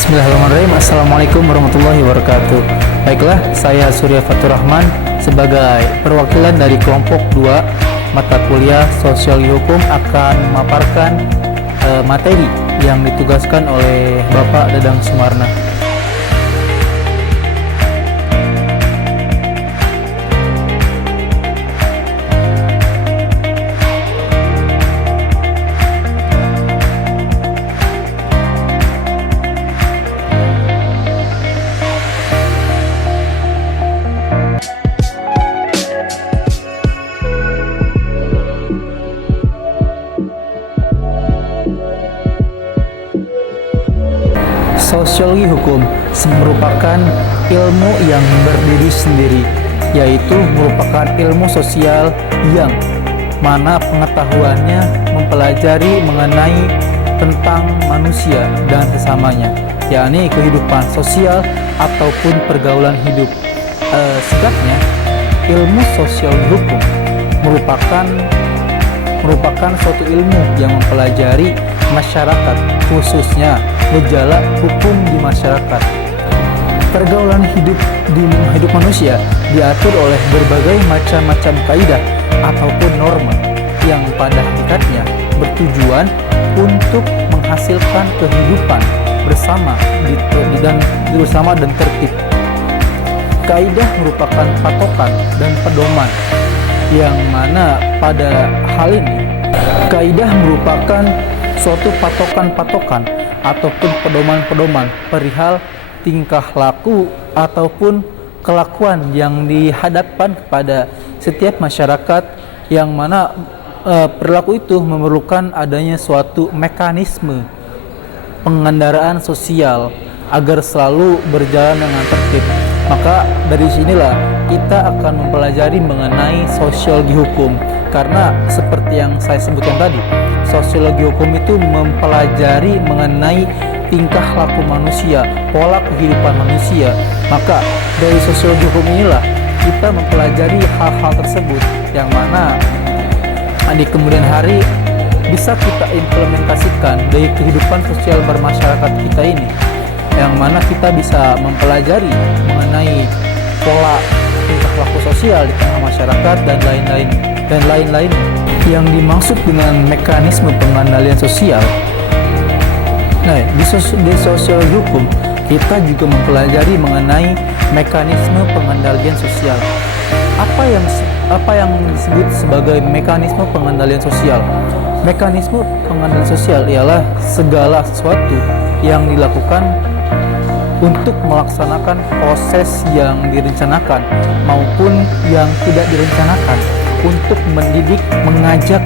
Bismillahirrahmanirrahim. Assalamualaikum warahmatullahi wabarakatuh. Baiklah, saya Surya Fatur Rahman sebagai perwakilan dari kelompok 2 mata kuliah Sosiologi Hukum akan memaparkan materi yang ditugaskan oleh Bapak Dadang Sumarna. Sosiologi hukum merupakan ilmu yang berdiri sendiri, yaitu merupakan ilmu sosial yang mana pengetahuannya mempelajari mengenai tentang manusia dan sesamanya, yakni kehidupan sosial ataupun pergaulan hidup. Singkatnya, ilmu sosiologi hukum merupakan suatu ilmu yang mempelajari masyarakat, khususnya gejala hukum di masyarakat. Pergaulan hidup manusia diatur oleh berbagai macam kaidah ataupun norma yang pada hakikatnya bertujuan untuk menghasilkan kehidupan bersama dan tertib. Kaidah merupakan patokan dan pedoman yang mana pada hal ini kaidah merupakan suatu patokan ataupun pedoman perihal tingkah laku ataupun kelakuan yang dihadapkan kepada setiap masyarakat, yang mana perilaku itu memerlukan adanya suatu mekanisme pengendaraan sosial agar selalu berjalan dengan tertib. Maka dari sinilah kita akan mempelajari mengenai sosiologi hukum, karena seperti yang saya sebutkan tadi, sosiologi hukum itu mempelajari mengenai tingkah laku manusia, pola kehidupan manusia. Maka dari sosiologi hukum inilah kita mempelajari hal-hal tersebut, yang mana di kemudian hari bisa kita implementasikan dari kehidupan sosial bermasyarakat kita ini, yang mana kita bisa mempelajari mengenai pola tingkah laku sosial di tengah masyarakat dan lain-lain. Yang dimaksud dengan mekanisme pengendalian sosial, di sosiologi hukum kita juga mempelajari mengenai mekanisme pengendalian sosial. Apa yang disebut sebagai mekanisme pengendalian sosial? Mekanisme pengendalian sosial ialah segala sesuatu yang dilakukan untuk melaksanakan proses yang direncanakan maupun yang tidak direncanakan, untuk mendidik, mengajak,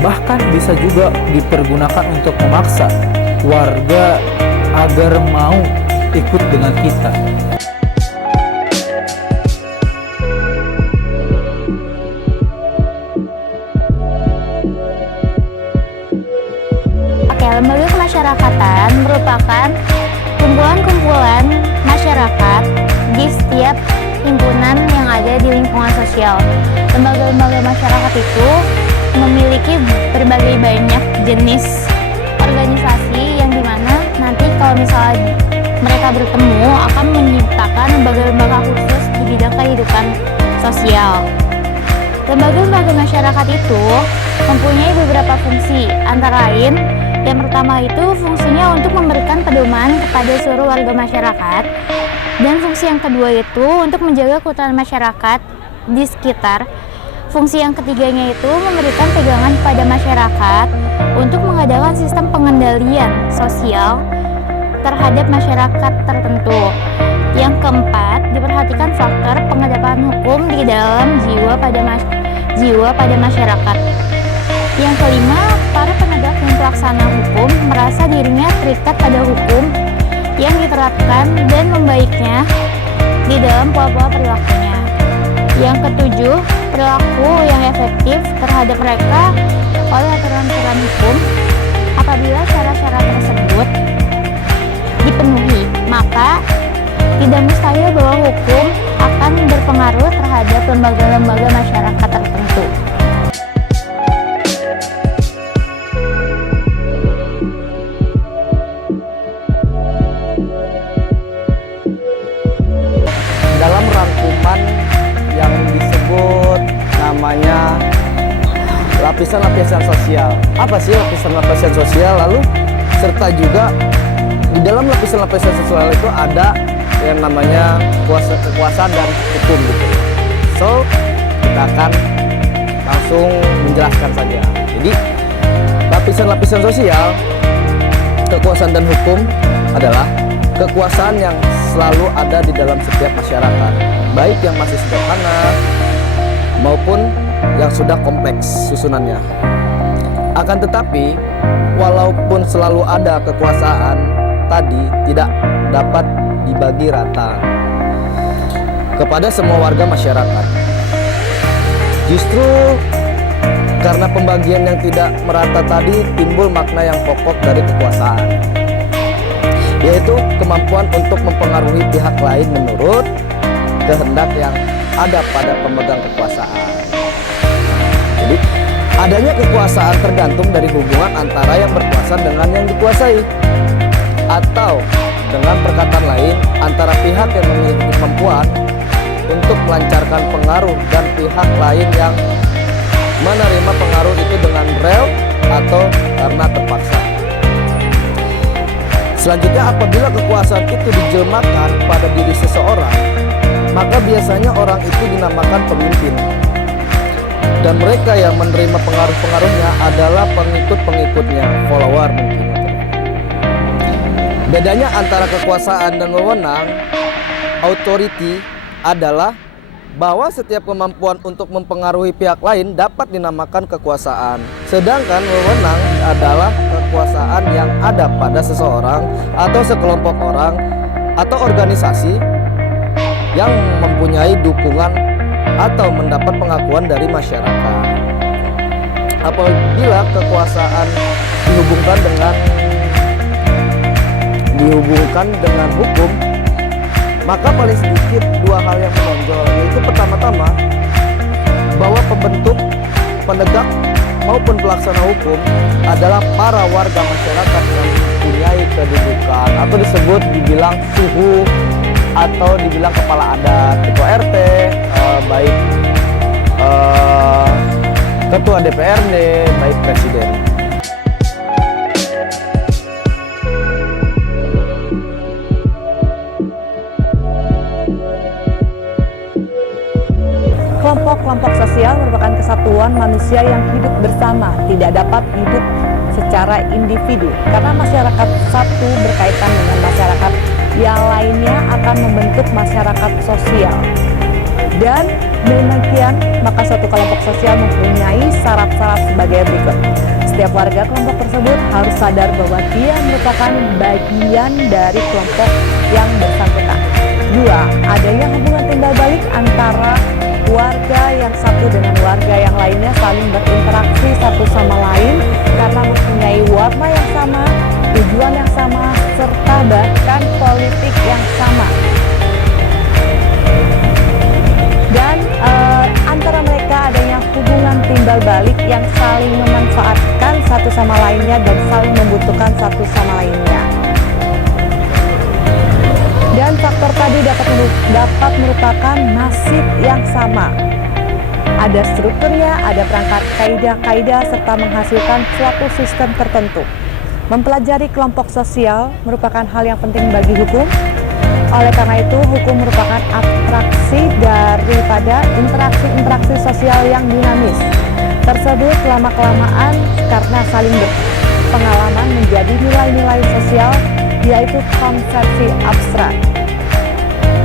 bahkan bisa juga dipergunakan untuk memaksa warga agar mau ikut dengan kita. Lembaga kemasyarakatan merupakan kumpulan masyarakat di setiap himpunan yang ada di lingkungan sosial. Lembaga-lembaga masyarakat itu memiliki berbagai banyak jenis organisasi, yang dimana nanti kalau misalnya mereka bertemu akan menciptakan lembaga-lembaga khusus di bidang kehidupan sosial. Lembaga-lembaga masyarakat itu mempunyai beberapa fungsi, antara lain yang pertama itu fungsinya untuk memberikan pedoman kepada seluruh warga masyarakat, dan fungsi yang kedua itu untuk menjaga keutuhan masyarakat di sekitar. Fungsi yang ketiganya itu memberikan pegangan kepada masyarakat untuk mengadakan sistem pengendalian sosial terhadap masyarakat tertentu. Yang keempat, diperhatikan faktor pengadapan hukum di dalam jiwa pada masyarakat. Yang kelima, para penegak dan pelaksana hukum merasa dirinya terikat pada hukum yang diterapkan dan membaiknya di dalam pola-pola perilakunya. Yang ketujuh, perilaku yang efektif terhadap mereka oleh aturan-aturan hukum. Apabila syarat-syarat tersebut dipenuhi, maka tidak mustahil bahwa hukum akan berpengaruh terhadap lembaga-lembaga masyarakat tertentu. lapisan-lapisan sosial. Apa sih lapisan-lapisan sosial? Lalu serta juga di dalam lapisan-lapisan sosial itu ada yang namanya kekuasaan dan hukum gitu. So, kita akan langsung menjelaskan saja. Jadi, lapisan-lapisan sosial, kekuasaan dan hukum adalah kekuasaan yang selalu ada di dalam setiap masyarakat, baik yang masih sederhana maupun yang sudah kompleks susunannya. Akan tetapi, walaupun selalu ada kekuasaan tadi, tidak dapat dibagi rata kepada semua warga masyarakat. Justru karena pembagian yang tidak merata tadi timbul makna yang pokok dari kekuasaan, yaitu kemampuan untuk mempengaruhi pihak lain menurut kehendak yang ada pada pemegang kekuasaan. Jadi, adanya kekuasaan tergantung dari hubungan antara yang berkuasa dengan yang dikuasai, atau dengan perkataan lain, antara pihak yang memiliki kemampuan untuk melancarkan pengaruh dan pihak lain yang menerima pengaruh itu dengan rel atau karena terpaksa. Selanjutnya, apabila kekuasaan itu dijelmakan pada diri seseorang, maka biasanya orang itu dinamakan pemimpin. Dan mereka yang menerima pengaruh-pengaruhnya adalah pengikut-pengikutnya, follower mungkin. Bedanya antara kekuasaan dan wewenang, authority, adalah bahwa setiap kemampuan untuk mempengaruhi pihak lain dapat dinamakan kekuasaan. Sedangkan wewenang adalah kekuasaan yang ada pada seseorang atau sekelompok orang atau organisasi yang mempunyai dukungan atau mendapat pengakuan dari masyarakat. Apabila kekuasaan dihubungkan dengan hukum, maka paling sedikit dua hal yang menonjol, yaitu pertama-tama bahwa pembentuk, penegak maupun pelaksana hukum adalah para warga masyarakat yang mempunyai kedudukan atau disebut dibilang suhu atau dibilang kepala adat, ketua RT, baik ketua DPRD, baik presiden. Kelompok-kelompok sosial merupakan kesatuan manusia yang hidup bersama, tidak dapat hidup secara individu. Karena masyarakat satu berkaitan dengan masyarakat yang lainnya akan membentuk masyarakat sosial. Dan demikian, maka suatu kelompok sosial mempunyai syarat-syarat sebagai berikut. Setiap warga kelompok tersebut harus sadar bahwa dia merupakan bagian dari kelompok yang bersangkutan. 2. Adanya hubungan timbal balik antara warga yang satu dengan warga yang lainnya, saling berinteraksi satu sama lain karena mempunyai warna yang sama, tujuan yang sama, serta bahkan politik yang sama. Dan antara mereka adanya hubungan timbal balik yang saling memanfaatkan satu sama lainnya dan saling membutuhkan satu sama lainnya. Dan faktor tadi dapat merupakan nasib yang sama. Ada strukturnya, ada perangkat kaidah-kaidah, serta menghasilkan suatu sistem tertentu. Mempelajari kelompok sosial merupakan hal yang penting bagi hukum. Oleh karena itu, hukum merupakan abstraksi daripada interaksi-interaksi sosial yang dinamis. Tersebut lama-kelamaan karena saling berpengalaman menjadi nilai-nilai sosial, yaitu konsepsi abstrak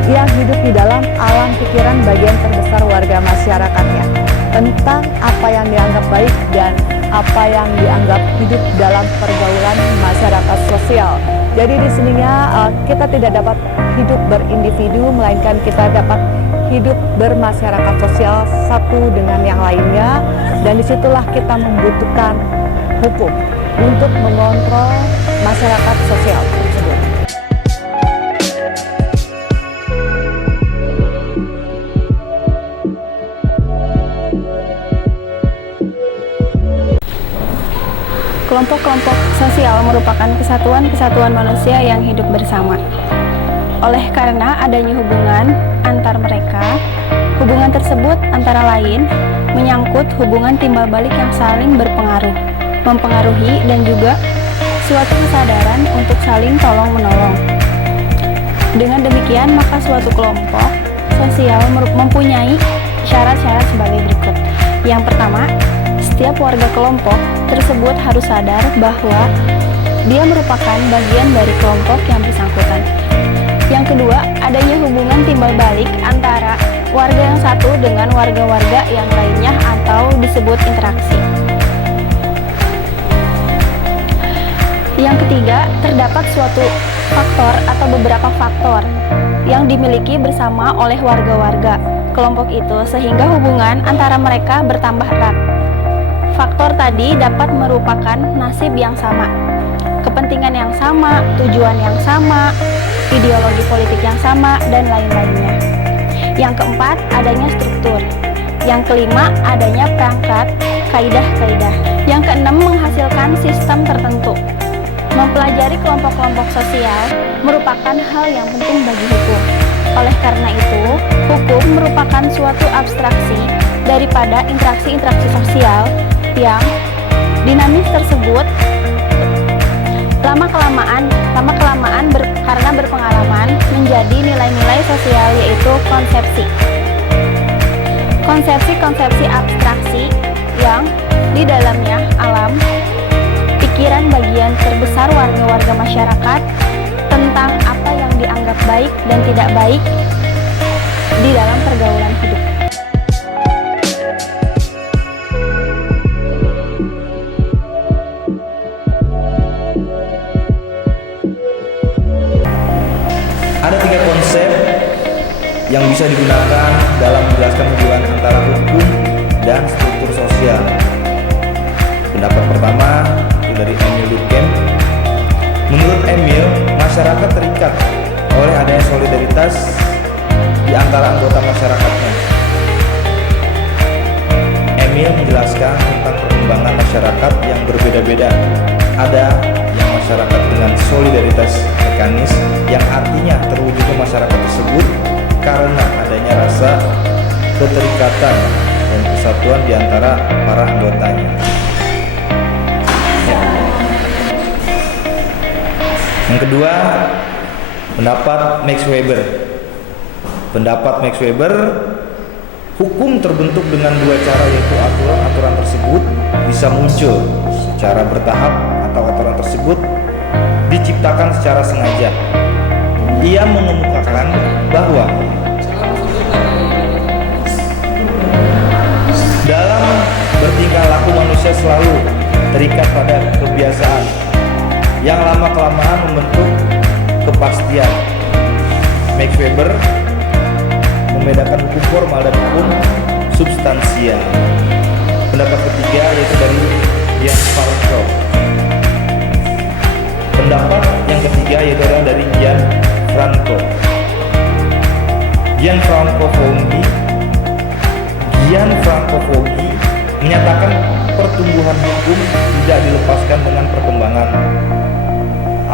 yang hidup di dalam alam pikiran bagian terbesar warga masyarakatnya tentang apa yang dianggap baik dan apa yang dianggap hidup dalam pergaulan masyarakat sosial. Jadi di sininya kita tidak dapat hidup berindividu, melainkan kita dapat hidup bermasyarakat sosial satu dengan yang lainnya, dan disitulah kita membutuhkan hukum untuk mengontrol masyarakat sosial tersebut. Kelompok-kelompok sosial merupakan kesatuan-kesatuan manusia yang hidup bersama. Oleh karena adanya hubungan antar mereka, Hubungan tersebut antara lain menyangkut hubungan timbal balik yang saling berpengaruh, mempengaruhi, dan juga suatu kesadaran untuk saling tolong-menolong. Dengan demikian, maka suatu kelompok sosial mempunyai syarat-syarat sebagai berikut. Yang pertama, setiap warga kelompok tersebut harus sadar bahwa dia merupakan bagian dari kelompok yang bersangkutan. Yang kedua, adanya hubungan timbal balik antara warga yang satu dengan warga-warga yang lainnya atau disebut interaksi. Yang ketiga, terdapat suatu faktor atau beberapa faktor yang dimiliki bersama oleh warga-warga kelompok itu sehingga hubungan antara mereka bertambah erat. Faktor tadi dapat merupakan nasib yang sama, kepentingan yang sama, tujuan yang sama, ideologi politik yang sama, dan lain-lainnya. Yang keempat, adanya struktur. Yang kelima, adanya perangkat, kaidah-kaidah. Yang keenam, menghasilkan sistem tertentu. Mempelajari kelompok-kelompok sosial merupakan hal yang penting bagi hukum. Oleh karena itu, hukum merupakan suatu abstraksi daripada interaksi-interaksi sosial yang dinamis tersebut lama-kelamaan karena berpengalaman menjadi nilai-nilai sosial, yaitu konsepsi abstraksi yang di dalamnya alam pikiran bagian terbesar warga-warga masyarakat tentang apa yang dianggap baik dan tidak baik di dalam pergaulan hidup. Ada 3 konsep yang bisa digunakan dalam menjelaskan hubungan antara hukum dan struktur sosial. Pendapat pertama itu dari Emil Durkheim. Menurut Emil, masyarakat terikat oleh adanya solidaritas di antara anggota masyarakatnya. Emil menjelaskan tentang perkembangan masyarakat yang berbeda-beda. Ada yang masyarakat dengan solidaritas mekanis, yang artinya terwujudnya masyarakat tersebut karena adanya rasa keterikatan dan kesatuan di antara para anggotanya. Yang kedua, pendapat Max Weber. Pendapat Max Weber, hukum terbentuk dengan 2 cara, yaitu aturan tersebut bisa muncul secara bertahap atau aturan tersebut diciptakan secara sengaja. Ia mengemukakan bahwa dalam bertingkah laku manusia selalu terikat pada kebiasaan yang lama-kelamaan membentuk kepastian. Max Weber membedakan hukum formal dan hukum substansial. Pendapat ketiga yaitu dari Gianfranco. Pendapat yang ketiga yaitu adalah dari Gianfranco. Gianfranco Foggi menyatakan pertumbuhan hukum tidak dilepaskan dengan perkembangan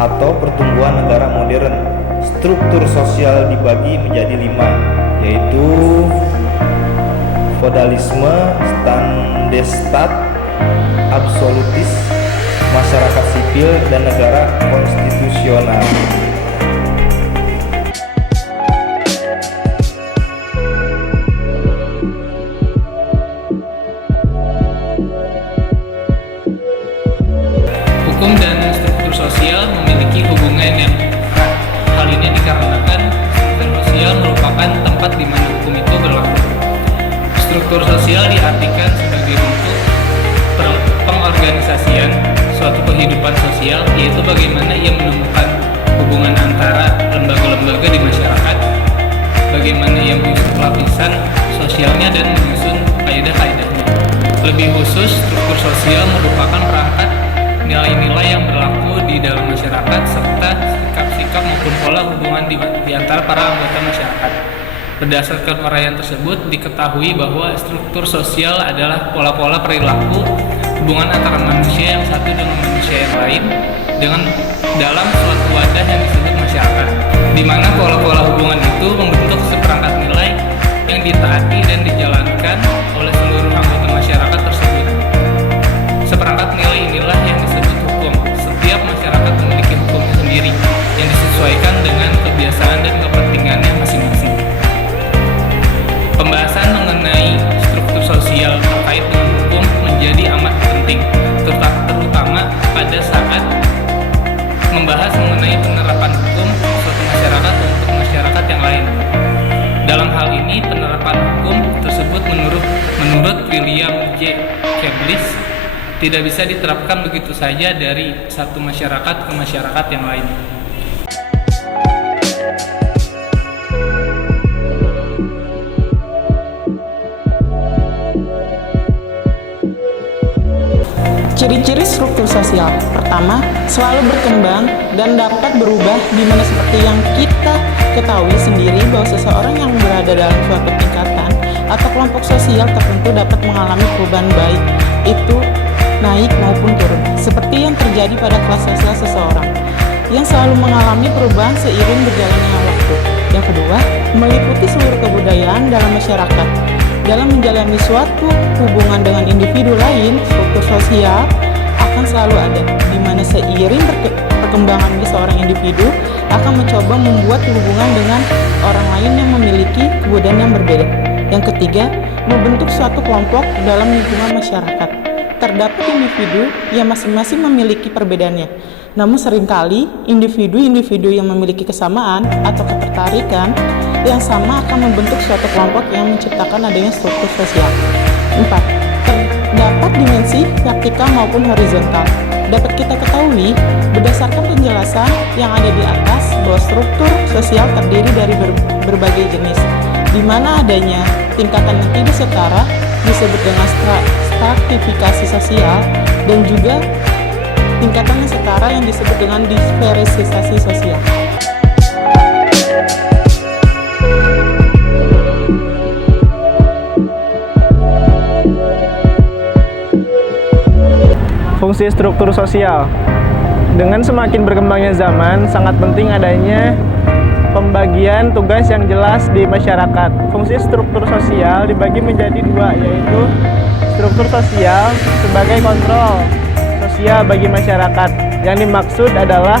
atau pertumbuhan negara modern. Struktur sosial dibagi menjadi 5, yaitu feodalisme, standestat, absolutis, masyarakat sipil, dan negara konstitusional. Hukum dan struktur sosial memiliki hubungan yang erat. Hal ini dikarenakan struktur sosial merupakan tempat di mana hukum itu berlaku. Struktur sosial diartikan sebagai bentuk pengorganisasian suatu kehidupan sosial, yaitu bagaimana ia menemukan hubungan antara lembaga-lembaga di masyarakat, bagaimana ia menyusun lapisan sosialnya dan menyusun kaidah-kaidahnya. Lebih khusus, struktur sosial merupakan perangkat nilai-nilai yang berlaku di dalam masyarakat serta sikap-sikap maupun pola hubungan di antara para anggota masyarakat. Berdasarkan uraian tersebut, diketahui bahwa struktur sosial adalah pola-pola perilaku hubungan antara manusia yang satu dengan manusia yang lain dalam suatu wadah yang disebut masyarakat, di mana pola-pola hubungan itu membentuk seperangkat nilai yang yang ditaati dan dijalankan oleh seluruh anggota masyarakat tersebut. Seperangkat nilai inilah yang disebut hukum. Setiap masyarakat memiliki hukumnya sendiri yang disesuaikan dengan kebiasaan dan kepentingannya masing-masing. Pembahasan mengenai struktur sosial terkait dengan hukum menjadi amat penting, terutama pada saat membahas mengenai penerapan hukum suatu masyarakat untuk masyarakat yang lain. Dalam hal ini, penerapan hukum tersebut menurut William J. Keblis tidak bisa diterapkan begitu saja dari satu masyarakat ke masyarakat yang lain. Ciri-ciri struktur sosial. Pertama, selalu berkembang dan dapat berubah, di mana seperti yang kita ketahui sendiri bahwa seseorang yang berada dalam suatu tingkatan atau kelompok sosial tertentu dapat mengalami perubahan baik itu naik maupun turun, seperti yang terjadi pada kelas sosial seseorang yang selalu mengalami perubahan seiring berjalannya waktu. Yang kedua, meliputi seluruh kebudayaan dalam masyarakat. Dalam menjalani suatu hubungan dengan individu lain, struktur sosial akan selalu ada, di mana seiring perkembangannya seorang individu akan mencoba membuat hubungan dengan orang lain yang memiliki kebudayaan yang berbeda. Yang ketiga, membentuk suatu kelompok dalam lingkungan masyarakat. Terdapat individu yang masing-masing memiliki perbedaannya, namun seringkali individu-individu yang memiliki kesamaan atau ketertarikan yang sama akan membentuk suatu kelompok yang menciptakan adanya struktur sosial. 4. Terdapat dimensi vertikal maupun horizontal. Dapat kita ketahui berdasarkan penjelasan yang ada di atas bahwa struktur sosial terdiri dari berbagai jenis, di mana adanya tingkatan yang tidak setara disebut dengan stratifikasi sosial, dan juga tingkatan yang setara yang disebut dengan diferensiasi sosial. Fungsi struktur sosial. Dengan semakin berkembangnya zaman, sangat penting adanya pembagian tugas yang jelas di masyarakat. Fungsi struktur sosial dibagi menjadi dua, yaitu struktur sosial sebagai kontrol sosial bagi masyarakat. Yang dimaksud adalah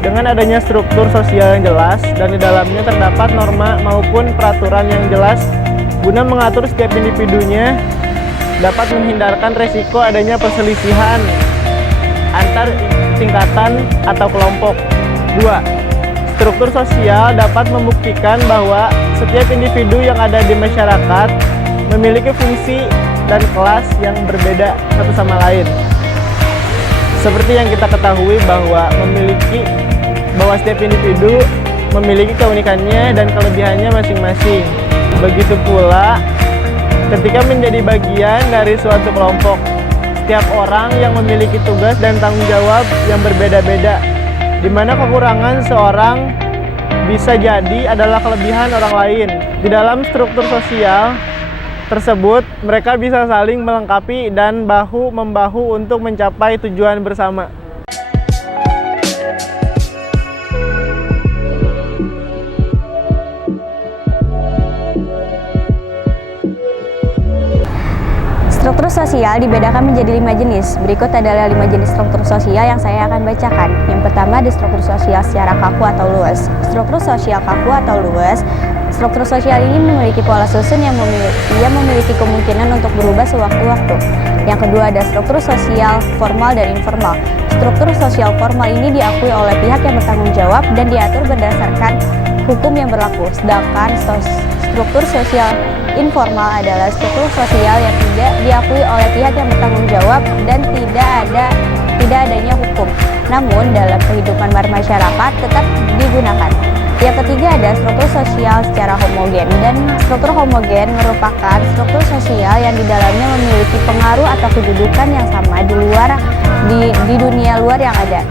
dengan adanya struktur sosial yang jelas dan di dalamnya terdapat norma maupun peraturan yang jelas guna mengatur setiap individunya, dapat menghindarkan resiko adanya perselisihan antar tingkatan atau kelompok. 2. Struktur sosial dapat membuktikan bahwa setiap individu yang ada di masyarakat memiliki fungsi dan kelas yang berbeda satu sama lain. Seperti yang kita ketahui bahwa setiap individu memiliki keunikannya dan kelebihannya masing-masing. Begitu pula ketika menjadi bagian dari suatu kelompok, setiap orang yang memiliki tugas dan tanggung jawab yang berbeda-beda, di mana kekurangan seorang bisa jadi adalah kelebihan orang lain. Di dalam struktur sosial tersebut, mereka bisa saling melengkapi dan bahu-membahu untuk mencapai tujuan bersama. Struktur sosial dibedakan menjadi 5 jenis. Berikut adalah 5 jenis struktur sosial yang saya akan bacakan. Yang pertama ada struktur sosial secara kaku atau luas. Struktur sosial kaku atau luas, struktur sosial ini memiliki pola susun yang memiliki kemungkinan untuk berubah sewaktu-waktu. Yang kedua ada struktur sosial formal dan informal. Struktur sosial formal ini diakui oleh pihak yang bertanggung jawab dan diatur berdasarkan hukum yang berlaku. Sedangkan struktur sosial informal adalah struktur sosial yang tidak diakui oleh pihak yang bertanggung jawab dan tidak adanya hukum, namun dalam kehidupan masyarakat tetap digunakan. Yang ketiga ada struktur sosial secara homogen, dan struktur homogen merupakan struktur sosial yang di dalamnya memiliki pengaruh atau kedudukan yang sama di dunia luar yang ada.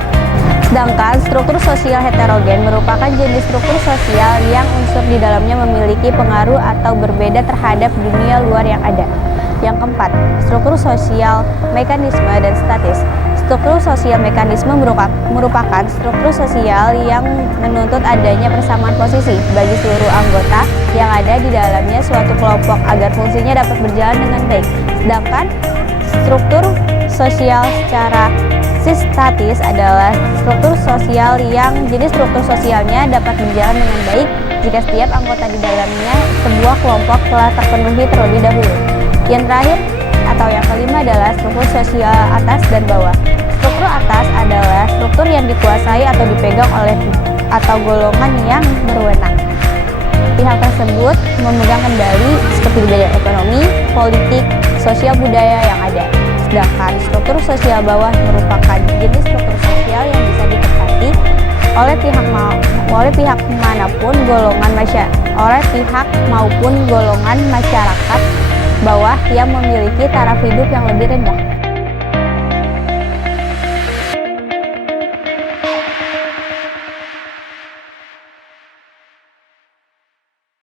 Sedangkan struktur sosial heterogen merupakan jenis struktur sosial yang unsur di dalamnya memiliki pengaruh atau berbeda terhadap dunia luar yang ada. Yang keempat, struktur sosial mekanisme dan statis. Struktur sosial mekanisme merupakan struktur sosial yang menuntut adanya persamaan posisi bagi seluruh anggota yang ada di dalamnya suatu kelompok agar fungsinya dapat berjalan dengan baik. Sedangkan struktur sosial secara sistatis adalah struktur sosial yang jenis struktur sosialnya dapat berjalan dengan baik jika setiap anggota di dalamnya sebuah kelompok telah terpenuhi terlebih dahulu. Yang terakhir atau yang kelima adalah struktur sosial atas dan bawah. Struktur atas adalah struktur yang dikuasai atau dipegang oleh atau golongan yang berwenang. Pihak tersebut memegang kendali seperti di bidang ekonomi, politik, sosial budaya yang ada. Sedangkan struktur sosial bawah merupakan jenis struktur sosial yang bisa ditempati oleh pihak maupun golongan masyarakat bawah yang memiliki taraf hidup yang lebih rendah.